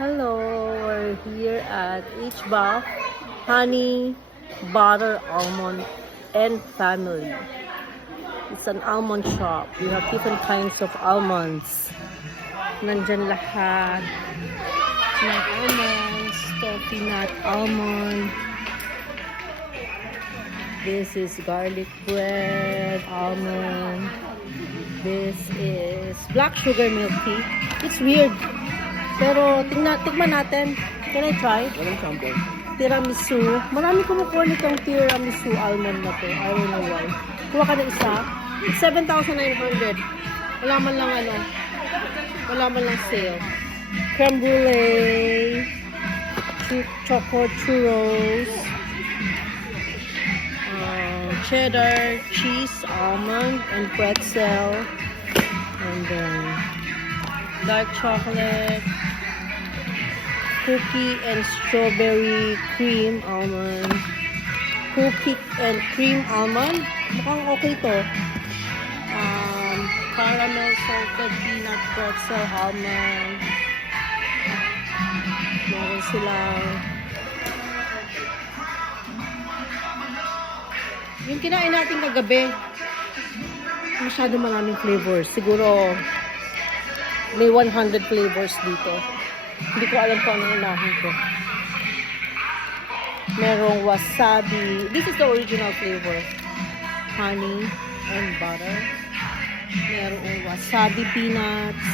Hello, we're here at HBAF Honey, Butter, Almond, and Family. It's an almond shop. We have different kinds of almonds. Nandyan lahat ng almonds. Coffee nut almond. This is garlic bread almond. This is black sugar milk tea. It's weird. Pero tikman natin. Can I try? Walang sample. Tiramisu. Marami kumukuha nitong tiramisu almond na to. I don't know why. Kuha ka ng isa. It's 7,900. Wala man lang sale. Creme brulee. Choco churros. Cheddar, cheese, almond, and pretzel. And then dark chocolate. Cookie and strawberry cream almond. Cookie and cream almond. Mukhang okay to. Caramel salted peanut pretzel almond. Meron silang yung kinain natin kagabi. Masyado maraming flavors. Siguro may 100 flavors dito. Hindi ko alam kung anong unahin ko. Merong wasabi. This is the original flavor. Honey and butter. Merong wasabi peanuts.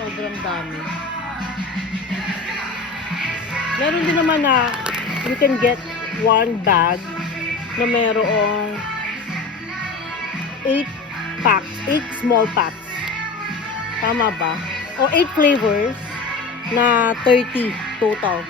Sobrang dami. Meron din naman na you can get one bag na merong 8 small packs. Tama ba? O 8 flavors na 30 total.